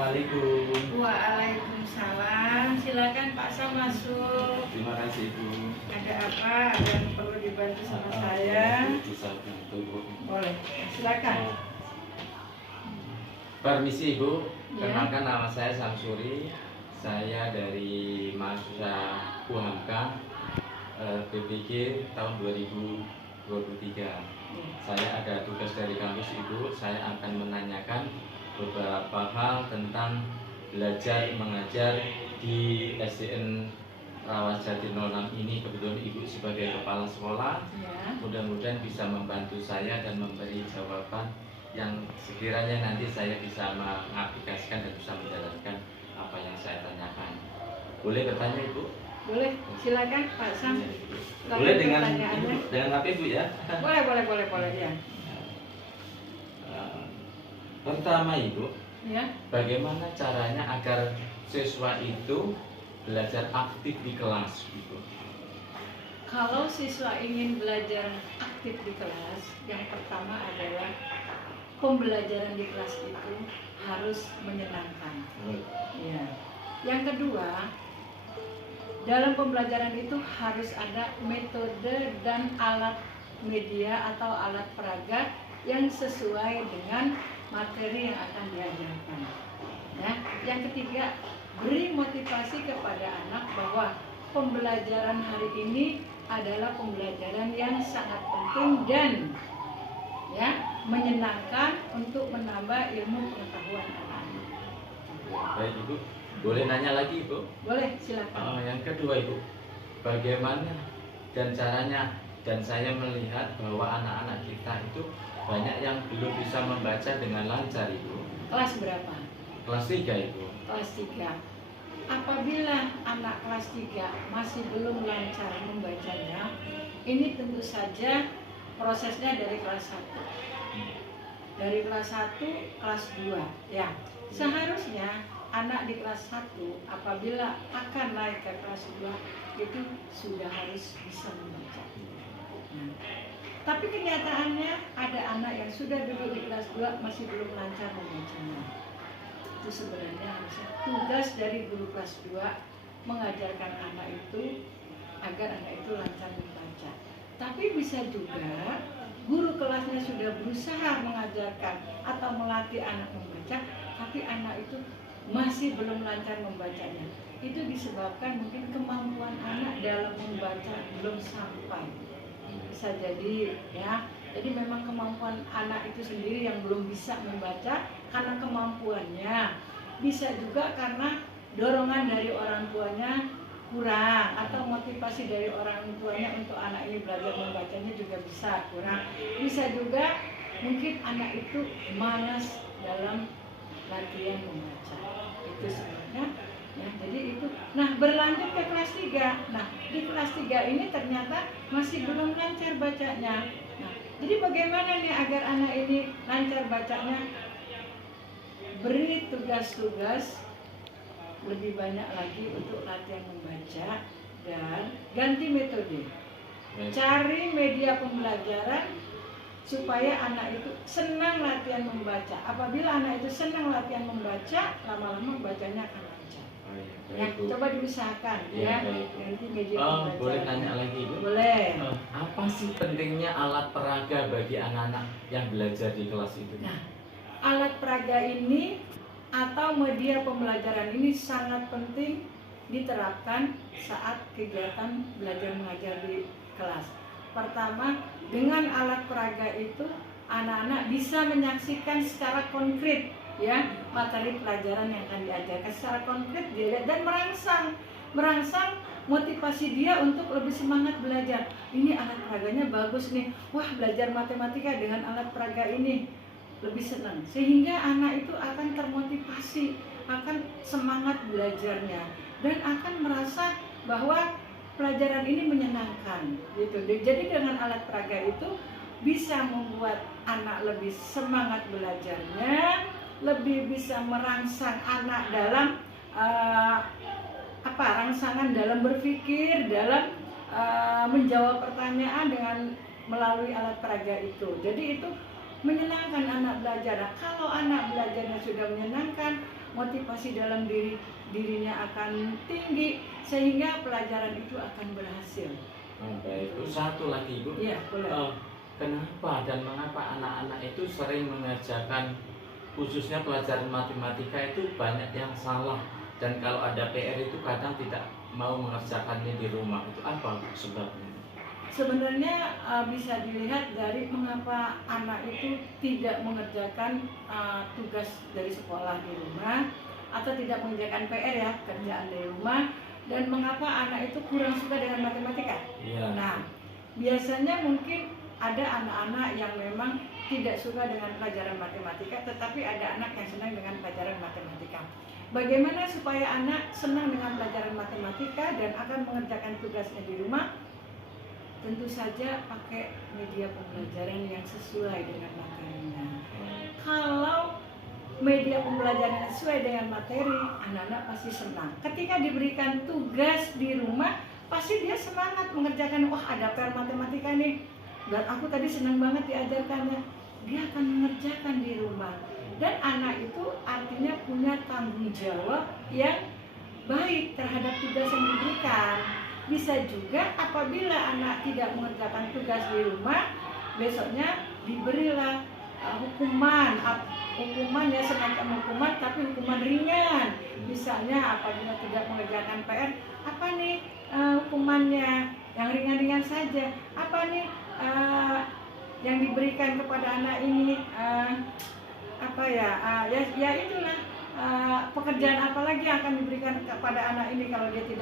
Assalamualaikum. Waalaikumsalam. Silakan Pak Sam masuk. Terima kasih Ibu. Ada apa? Ada yang perlu dibantu sama saya? Bisa bantu Bu. Boleh. Silakan. Permisi Ibu. Ya. Kenalkan nama saya Samsuri. Saya dari mahasiswa UHAMKA PPG tahun 2023. Saya ada tugas dari kampus Ibu. Saya akan menanyakan beberapa hal tentang belajar mengajar di SDN Rawajati 06 ini. Kebetulan Ibu sebagai kepala sekolah, Ya. mudah-mudahan bisa membantu saya dan memberi jawaban yang sekiranya nanti saya bisa mengaplikasikan dan bisa menjalankan apa yang saya tanyakan. Boleh bertanya Ibu? Boleh. Silakan Pak Sam. Boleh dengan pertanyaannya. Ibu, dengan HP Bu ya? Boleh ya. Pertama Ibu, Ya. bagaimana caranya agar siswa itu belajar aktif di kelas Ibu? Kalau siswa ingin belajar aktif di kelas, yang pertama adalah pembelajaran di kelas itu harus menyenangkan. Ya. Yang kedua, dalam pembelajaran itu harus ada metode dan alat media atau alat peraga yang sesuai dengan materi yang akan diajarkan. Ya. Yang ketiga, beri motivasi kepada anak bahwa pembelajaran hari ini adalah pembelajaran yang sangat penting dan ya menyenangkan untuk menambah ilmu pengetahuan anak-anak. Baik Ibu, boleh nanya lagi Ibu? Boleh, silakan. Yang kedua Ibu, bagaimana dan caranya, dan saya melihat bahwa anak-anak kita itu banyak yang belum bisa membaca dengan lancar Ibu. Kelas berapa? Kelas 3 Ibu. Kelas 3. Apabila anak kelas 3 masih belum lancar membacanya, ini tentu saja prosesnya dari kelas 1. Dari kelas 1, kelas 2. Ya. Seharusnya anak di kelas 1 apabila akan naik ke kelas 2 itu sudah harus bisa membaca. Nah, tapi kenyataannya ada anak yang sudah duduk di kelas 2 masih belum lancar membacanya. Itu sebenarnya harusnya tugas dari guru kelas 2 mengajarkan anak itu agar anak itu lancar membaca. Tapi bisa juga guru kelasnya sudah berusaha mengajarkan atau melatih anak membaca, tapi anak itu masih belum lancar membacanya. Itu disebabkan mungkin kemampuan anak dalam membaca belum sampai. Bisa jadi ya. Jadi memang kemampuan anak itu sendiri yang belum bisa membaca karena kemampuannya. Bisa juga karena dorongan dari orang tuanya kurang atau motivasi dari orang tuanya untuk anak ini belajar membacanya juga bisa kurang. Bisa juga mungkin anak itu malas dalam latihan membaca. Itu sebenarnya ya, jadi itu. Nah, berlanjut ke kelas 3. Nah, di kelas 3 ini ternyata masih belum lancar bacanya. Nah, jadi bagaimana nih agar anak ini lancar bacanya? Beri tugas-tugas lebih banyak lagi untuk latihan membaca dan ganti metode. Cari media pembelajaran supaya anak itu senang latihan membaca. Apabila anak itu senang latihan membaca, lama-lama bacanya akan lancar. Ya, coba diusahakan ya. Ganti media pembelajaran. Boleh tanya lagi Ibu? Boleh. Apa sih pentingnya alat peraga bagi anak-anak yang belajar di kelas itu? Nah, alat peraga ini atau media pembelajaran ini sangat penting diterapkan saat kegiatan belajar mengajar di kelas. Pertama, dengan alat peraga itu anak-anak bisa menyaksikan secara konkret ya materi pelajaran yang akan diajarkan secara konkret dilihat dan merangsang motivasi dia untuk lebih semangat belajar. Ini alat peraganya bagus nih. Wah, belajar matematika dengan alat peraga ini lebih senang, sehingga anak itu akan termotivasi, akan semangat belajarnya dan akan merasa bahwa pelajaran ini menyenangkan gitu. Jadi dengan alat peraga itu bisa membuat anak lebih semangat belajarnya, lebih bisa merangsang anak dalam rangsangan dalam berpikir, dalam menjawab pertanyaan dengan melalui alat peraga itu. Jadi itu menyenangkan anak belajar. Nah, kalau anak belajarnya sudah menyenangkan, motivasi dalam dirinya akan tinggi, sehingga pelajaran itu akan berhasil. Baik, itu satu lagi Ibu. Iya, boleh. Kenapa dan mengapa anak-anak itu sering mengerjakan khususnya pelajaran matematika itu banyak yang salah, dan kalau ada PR itu kadang tidak mau mengerjakannya di rumah, itu apa sebabnya? Sebenarnya bisa dilihat dari mengapa anak itu tidak mengerjakan tugas dari sekolah di rumah, atau tidak mengerjakan PR ya, kerjaan di rumah, dan mengapa anak itu kurang suka dengan matematika. Iya. Nah, biasanya mungkin ada anak-anak yang memang tidak suka dengan pelajaran matematika, tetapi ada anak yang senang dengan pelajaran matematika. Bagaimana supaya anak senang dengan pelajaran matematika dan akan mengerjakan tugasnya di rumah? Tentu saja pakai media pembelajaran yang sesuai dengan materinya. Kalau media pembelajaran sesuai dengan materi, anak-anak pasti senang. Ketika diberikan tugas di rumah, pasti dia semangat mengerjakan. Wah, ada PR matematika nih, dan aku tadi senang banget diajarkannya. Dia akan mengerjakan di rumah. Dan anak itu artinya punya tanggung jawab yang baik terhadap tugas yang diberikan. Bisa juga apabila anak tidak mengerjakan tugas di rumah, besoknya diberilah hukuman ya, semacam hukuman, tapi hukuman ringan. Misalnya apabila tidak mengerjakan PR, apa nih hukumannya? Yang ringan-ringan saja. Apa nih yang diberikan kepada anak ini? Ya itulah pekerjaan apa lagi yang akan diberikan kepada anak ini kalau dia tidak